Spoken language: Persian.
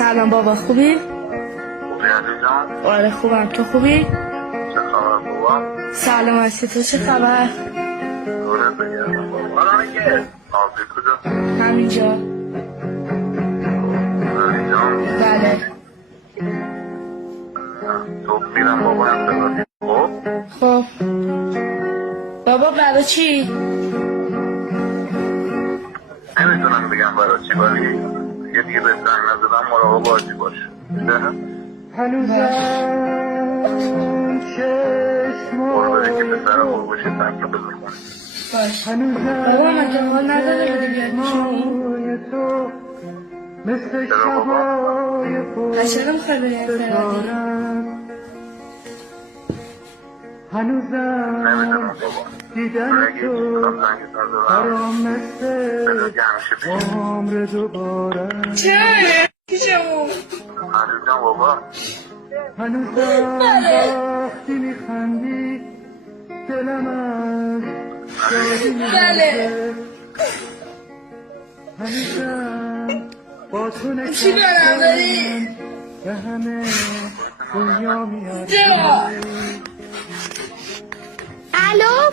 سلام بابا، خوبی؟ خوبی علی جان؟ آره خوبم، تو خوبی؟ چه خبر بابا؟ سلامتی، تو چه خبر؟ دورت بگردم بابا. حالا میگه آبی کجا؟ همینجا. علی جان؟ بله. تو میرم بابا انتظاری. خب؟ خب بابا برای چی؟ نمیتونم بگم برای چی، ولی یه دیگه به زنگ نزدم مراقب بازی باش. هنوزم برو بره که چشمای پسر خوب باشه تنگ بزن. باش. هنوزم بابا مگه حال نداره بودی بیاد پیشونی؟ چشمای تو مثل چرا بابا؟ شبای پس چرا میخوای بری انفرادی؟ هنوزم نمیدونم بابا. دیدن من اگه یه چیز تو کنم زنگ نزدم برام مثل بذار که همیشه پیش عمر دوباره چرا؟ پیشمون علی جان بابا. هنوزم بله. وقتی میخندی دلم از شادی بله. میلرزه هنوزم با تو چی دارم داری؟ نشستم به همه دنیا میارزه چرا؟ الو